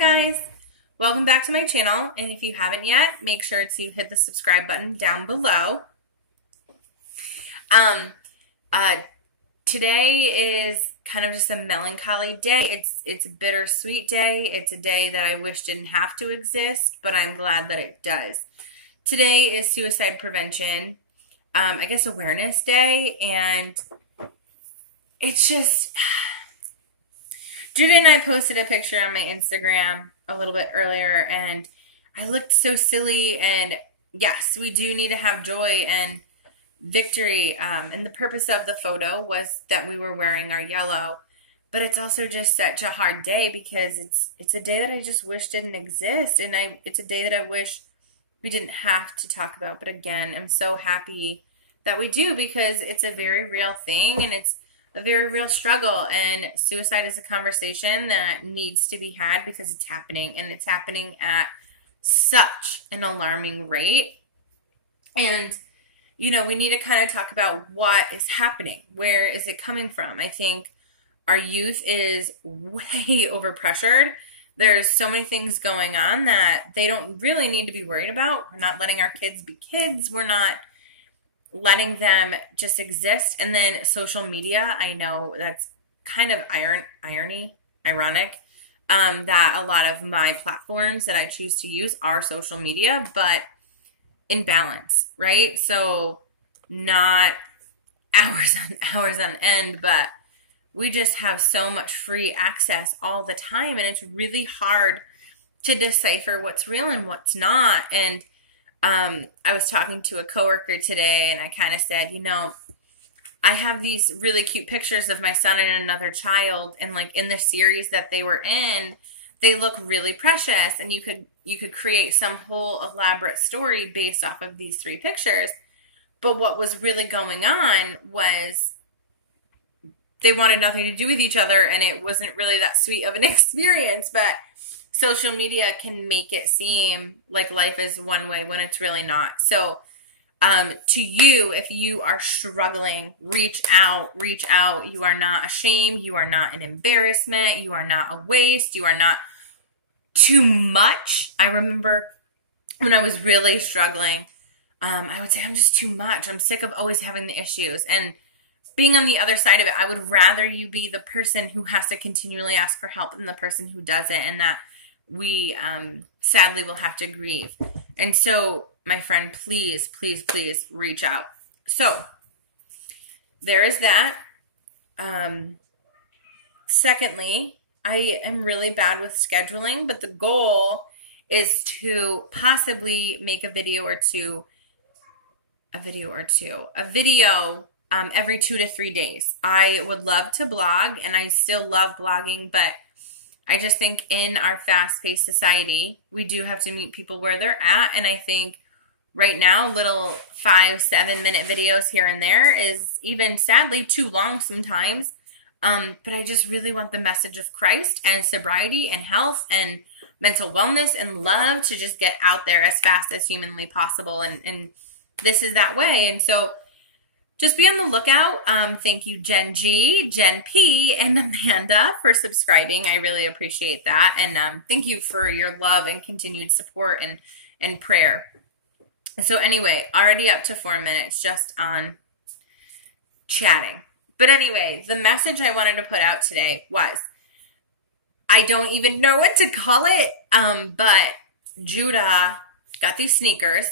guys, welcome back to my channel, and if you haven't yet, make sure to hit the subscribe button down below. Today is kind of just a melancholy day. It's a bittersweet day. It's a day that I wish didn't have to exist, but I'm glad that it does. Today is suicide prevention, I guess awareness day, and it's just... Judah and I posted a picture on my Instagram a little bit earlier, and I looked so silly, and yes, we do need to have joy and victory, and the purpose of the photo was that we were wearing our yellow, but it's also just such a hard day because it's a day that I just wish didn't exist, and it's a day that I wish we didn't have to talk about, but again, I'm so happy that we do because it's a very real thing, and it's a very real struggle, and suicide is a conversation that needs to be had because it's happening, and it's happening at such an alarming rate. And, you know, we need to kind of talk about what is happening. Where is it coming from? I think our youth is way overpressured. There's so many things going on that they don't really need to be worried about. We're not letting our kids be kids. We're not letting them just exist. And then social media, I know that's kind of ironic, that a lot of my platforms that I choose to use are social media, but in balance, right? So not hours on end, but we just have so much free access all the time, and it's really hard to decipher what's real and what's not. And I was talking to a coworker today, and I kind of said, you know, I have these really cute pictures of my son and another child, and like in the series that they were in, they look really precious, and you could create some whole elaborate story based off of these three pictures. But what was really going on was they wanted nothing to do with each other, and it wasn't really that sweet of an experience, but social media can make it seem like life is one way when it's really not. So to you, if you are struggling, reach out. You are not ashamed. You are not an embarrassment. You are not a waste. You are not too much. I remember when I was really struggling, I would say, I'm just too much. I'm sick of always having the issues. And being on the other side of it, I would rather you be the person who has to continually ask for help than the person who doesn't, and that we sadly will have to grieve. And so, my friend, please, please, please reach out. So, there is that. Secondly, I am really bad with scheduling, but the goal is to possibly make a video every 2 to 3 days. I would love to blog, and I still love blogging, but I just think in our fast-paced society, we do have to meet people where they're at, and I think right now, little 5-7 minute videos here and there is even sadly too long sometimes, but I just really want the message of Christ and sobriety and health and mental wellness and love to just get out there as fast as humanly possible, and this is that way. And so just be on the lookout. Thank you, Jen G, Jen P, and Amanda for subscribing. I really appreciate that. And thank you for your love and continued support and prayer. So anyway, already up to 4 minutes just on chatting. But anyway, the message I wanted to put out today was, I don't even know what to call it, but Judah got these sneakers.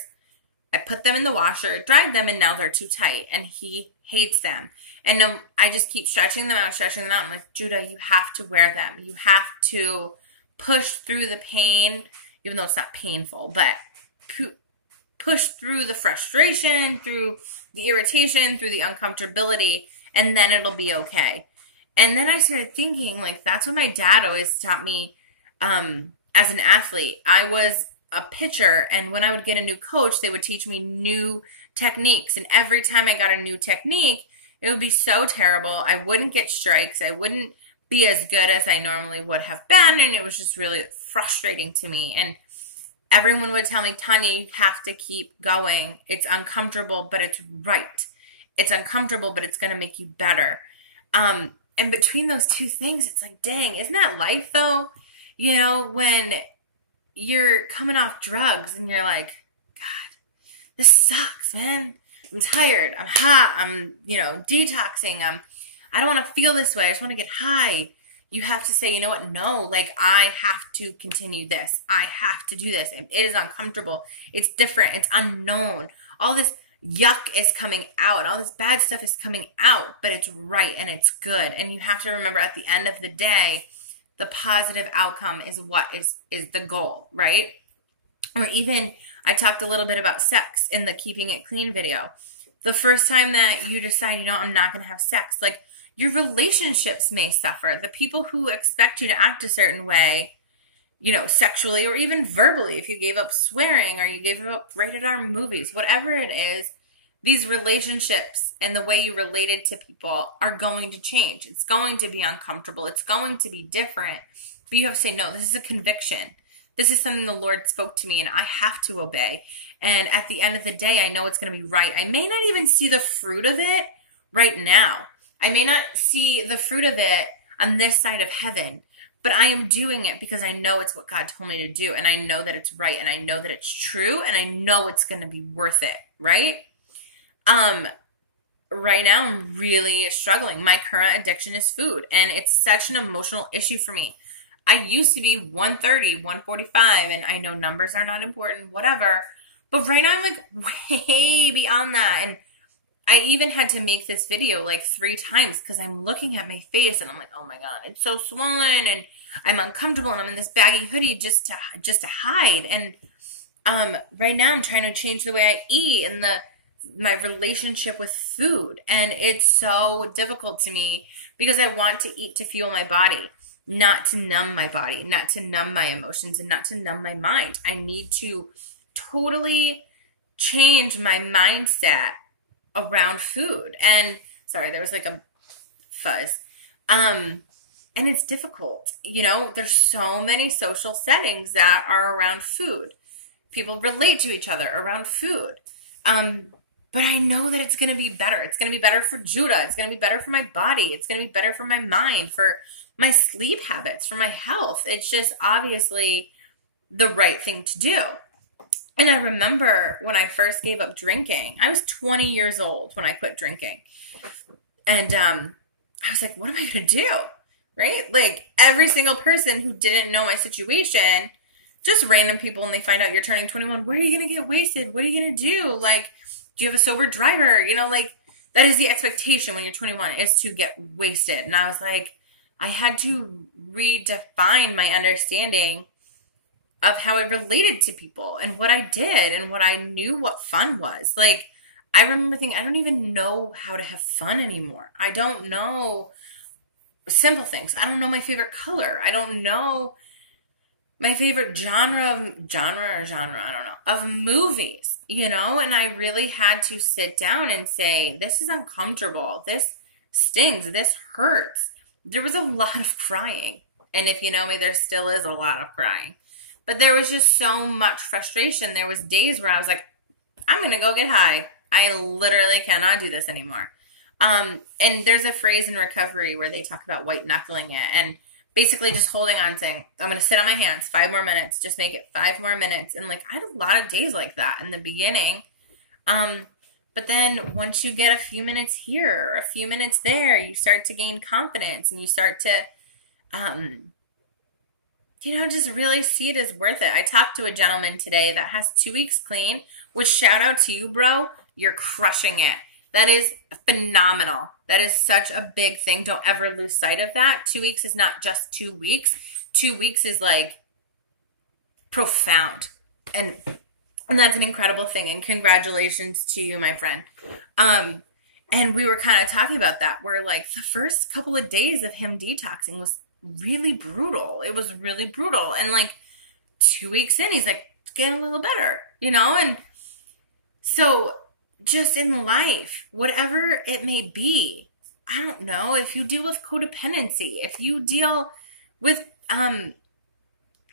I put them in the washer, dried them, and now they're too tight, and he hates them. And I just keep stretching them out. I'm like, Judah, you have to wear them. You have to push through the pain, even though it's not painful, but push through the frustration, through the irritation, through the uncomfortability, and then it'll be okay. And then I started thinking, like, that's what my dad always taught me as an athlete. I was a pitcher, and when I would get a new coach, they would teach me new techniques, and every time I got a new technique, it would be so terrible. I wouldn't get strikes. I wouldn't be as good as I normally would have been, and it was just really frustrating to me. And everyone would tell me, Tanya, you have to keep going. It's uncomfortable, but it's right. It's uncomfortable, but it's going to make you better. And between those two things, it's like, dang, isn't that life, though? You know, when you're coming off drugs and you're like, God, this sucks, man. I'm tired. I'm hot. I'm, detoxing. I don't want to feel this way. I just want to get high. You have to say, you know what? No, like, I have to continue this. I have to do this. It is uncomfortable. It's different. It's unknown. All this yuck is coming out. All this bad stuff is coming out, but it's right and it's good. And you have to remember at the end of the day, the positive outcome is what is the goal, right? Or even, I talked a little bit about sex in the Keeping It Clean video. The first time that you decide, I'm not going to have sex, like, your relationships may suffer. The people who expect you to act a certain way, sexually or even verbally, if you gave up swearing or you gave up rated R movies, whatever it is, these relationships and the way you related to people are going to change. It's going to be uncomfortable. It's going to be different. But you have to say, no, this is a conviction. This is something the Lord spoke to me and I have to obey. And at the end of the day, I know it's going to be right. I may not even see the fruit of it right now. I may not see the fruit of it on this side of heaven, but I am doing it because I know it's what God told me to do, and I know that it's right, and I know that it's true, and I know it's going to be worth it, right? Right now I'm really struggling. My current addiction is food, and it's such an emotional issue for me. I used to be 130, 145, and I know numbers are not important, whatever, but right now I'm like way beyond that, and I even had to make this video like 3 times because I'm looking at my face and I'm like, oh my God, it's so swollen and I'm uncomfortable and I'm in this baggy hoodie just to hide. And right now I'm trying to change the way I eat and my relationship with food. And it's so difficult to me because I want to eat to fuel my body, not to numb my body, not to numb my emotions, and not to numb my mind. I need to totally change my mindset around food. And sorry, there was like a fuzz. And it's difficult. There's so many social settings that are around food. People relate to each other around food. But I know that it's going to be better. It's going to be better for Judah. It's going to be better for my body. It's going to be better for my mind, for my sleep habits, for my health. It's just obviously the right thing to do. And I remember when I first gave up drinking, I was 20 years old when I quit drinking. And I was like, what am I going to do? Right? Like, every single person who didn't know my situation, just random people, and they find out you're turning 21, where are you going to get wasted? What are you going to do? Like, do you have a sober driver? Like, that is the expectation when you're 21, is to get wasted. And I was like, I had to redefine my understanding of how I related to people and what I did and what I knew what fun was. Like, I remember thinking, I don't even know how to have fun anymore. I don't know simple things. I don't know my favorite color. I don't know my favorite genre, I don't know, of movies, and I really had to sit down and say, this is uncomfortable. This stings. This hurts. There was a lot of crying. And if you know me, there still is a lot of crying. But there was just so much frustration. There was days where I was like, I'm going to go get high. I literally cannot do this anymore. And there's a phrase in recovery where they talk about white knuckling it and basically just holding on, saying, I'm going to sit on my hands 5 more minutes. Just make it 5 more minutes. And like, I had a lot of days like that in the beginning. But then once you get a few minutes here or a few minutes there, you start to gain confidence and you start to, just really see it as worth it. I talked to a gentleman today that has 2 weeks clean, which, shout out to you, bro. You're crushing it. That is phenomenal. That is such a big thing. Don't ever lose sight of that. 2 weeks is not just 2 weeks. 2 weeks is like profound. And that's an incredible thing. And congratulations to you, my friend. And we were kind of talking about that, where like the first couple of days of him detoxing was really brutal. It was really brutal. And like 2 weeks in, he's like, it's getting a little better, And so just in life, whatever it may be, I don't know, if you deal with codependency, if you deal with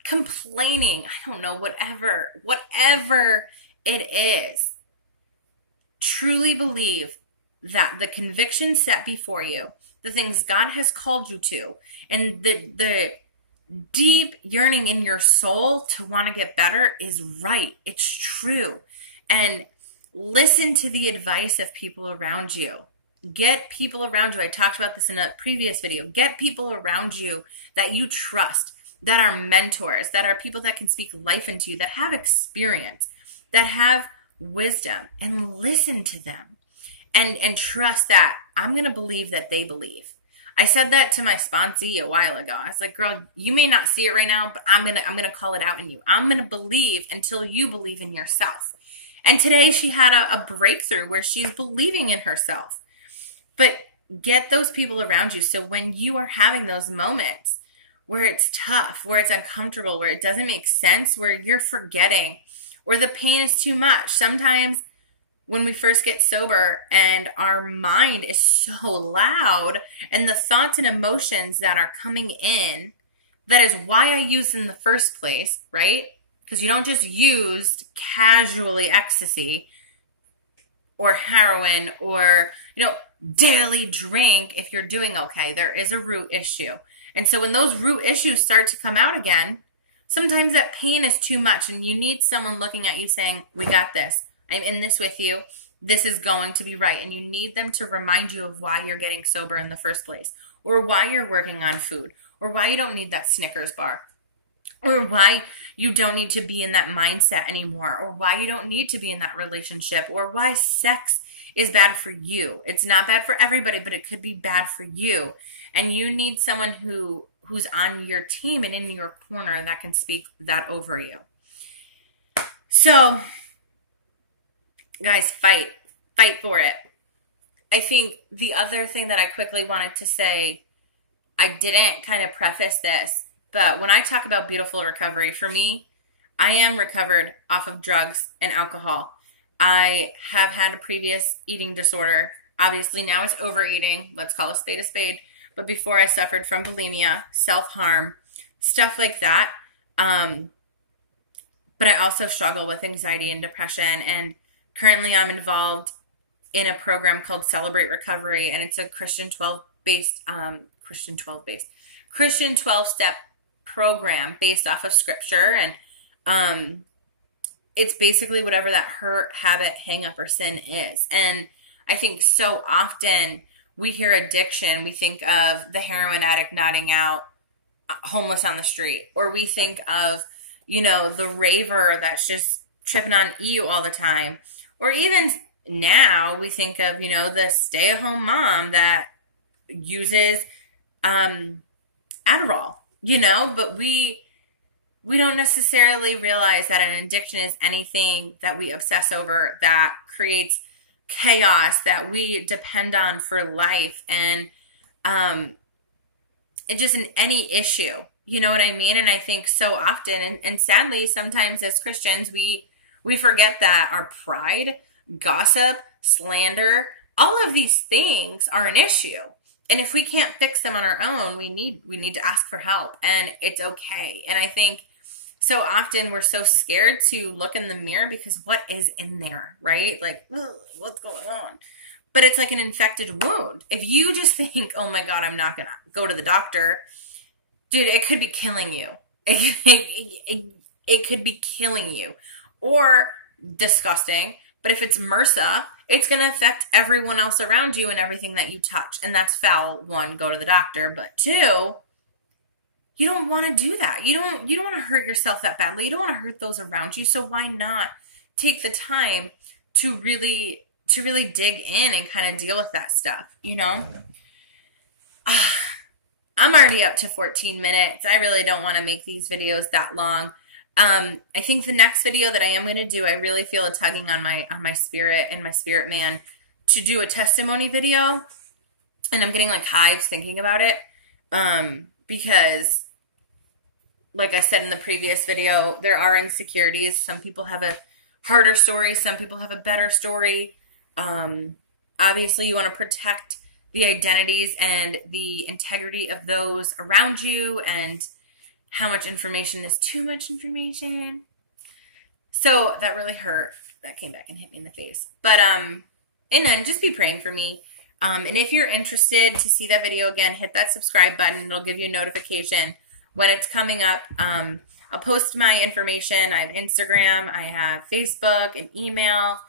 complaining, I don't know, whatever it is, truly believe that the convictions set before you, the things God has called you to, and deep yearning in your soul to want to get better is right. It's true. And listen to the advice of people around you. Get people around you. I talked about this in a previous video. Get people around you that you trust, that are mentors, that are people that can speak life into you, that have experience, that have wisdom, and listen to them. And trust that I'm going to believe that they believe. I said that to my sponsee a while ago. I was like, girl, you may not see it right now, but I'm gonna call it out in you. I'm going to believe until you believe in yourself. And today she had a breakthrough where she's believing in herself. But get those people around you so when you are having those moments where it's tough, where it's uncomfortable, where it doesn't make sense, where you're forgetting, where the pain is too much. Sometimes when we first get sober and our mind is so loud and the thoughts and emotions that are coming in, that is why I used in the first place, right? Because you don't just use casually ecstasy or heroin or, daily drink if you're doing okay. There is a root issue. And so when those root issues start to come out again, sometimes that pain is too much and you need someone looking at you saying, we got this. I'm in this with you. This is going to be right. And you need them to remind you of why you're getting sober in the first place, or why you're working on food, or why you don't need that Snickers bar, or why you don't need to be in that mindset anymore, or why you don't need to be in that relationship, or why sex is bad for you. It's not bad for everybody, but it could be bad for you. And you need someone who's on your team and in your corner that can speak that over you. So, guys, fight for it. I think the other thing that I quickly wanted to say, I didn't kind of preface this, but when I talk about beautiful recovery, for me, I am recovered off of drugs and alcohol. I have had a previous eating disorder. Obviously now it's overeating. Let's call a spade a spade. But before I suffered from bulimia, self-harm, stuff like that. But I also struggle with anxiety and depression. And currently I'm involved in a program called Celebrate Recovery. And it's a Christian 12-step program based off of scripture. And it's basically whatever that hurt, habit, hang up, or sin is. And I think so often we hear addiction, we think of the heroin addict nodding out, homeless on the street. Or we think of, the raver that's just tripping on EU all the time. Or even now we think of, the stay-at-home mom that uses Adderall, but we don't necessarily realize that an addiction is anything that we obsess over, that creates chaos, that we depend on for life, and it just in any issue, you know what I mean? And I think so often, and sadly, sometimes as Christians, we forget that our pride, gossip, slander, all of these things are an issue. And if we can't fix them on our own, we need to ask for help, and it's okay. And I think so often we're so scared to look in the mirror because what is in there, right? Like, what's going on? But it's like an infected wound. If you just think, oh my God, I'm not going to go to the doctor, dude, it could be killing you. It could be killing you. Or disgusting. But if it's MRSA, it's going to affect everyone else around you and everything that you touch. And that's foul. One, go to the doctor. But two, you don't want to do that. You don't want to hurt yourself that badly. You don't want to hurt those around you. So why not take the time to really dig in and kind of deal with that stuff, I'm already up to 14 minutes. I really don't want to make these videos that long. I think the next video that I am going to do, I really feel a tugging on my spirit and my spirit man to do a testimony video. And I'm getting like hives thinking about it. Because like I said in the previous video, there are insecurities. Some people have a harder story. Some people have a better story. Obviously you want to protect the identities and the integrity of those around you, and how much information is too much information. So that really hurt. That came back and hit me in the face. But, and then just be praying for me. And if you're interested to see that video again, hit that subscribe button. It'll give you a notification when it's coming up. I'll post my information. I have Instagram, I have Facebook, an email,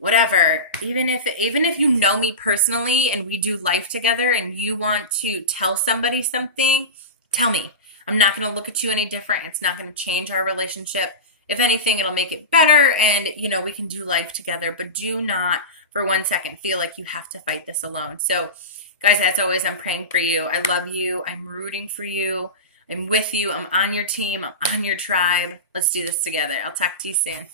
whatever. Even if you know me personally and we do life together and you want to tell somebody something, tell me. I'm not going to look at you any different. It's not going to change our relationship. If anything, it'll make it better, and, you know, we can do life together. But do not, for 1 second, feel like you have to fight this alone. So, guys, as always, I'm praying for you. I love you. I'm rooting for you. I'm with you. I'm on your team. I'm on your tribe. Let's do this together. I'll talk to you soon.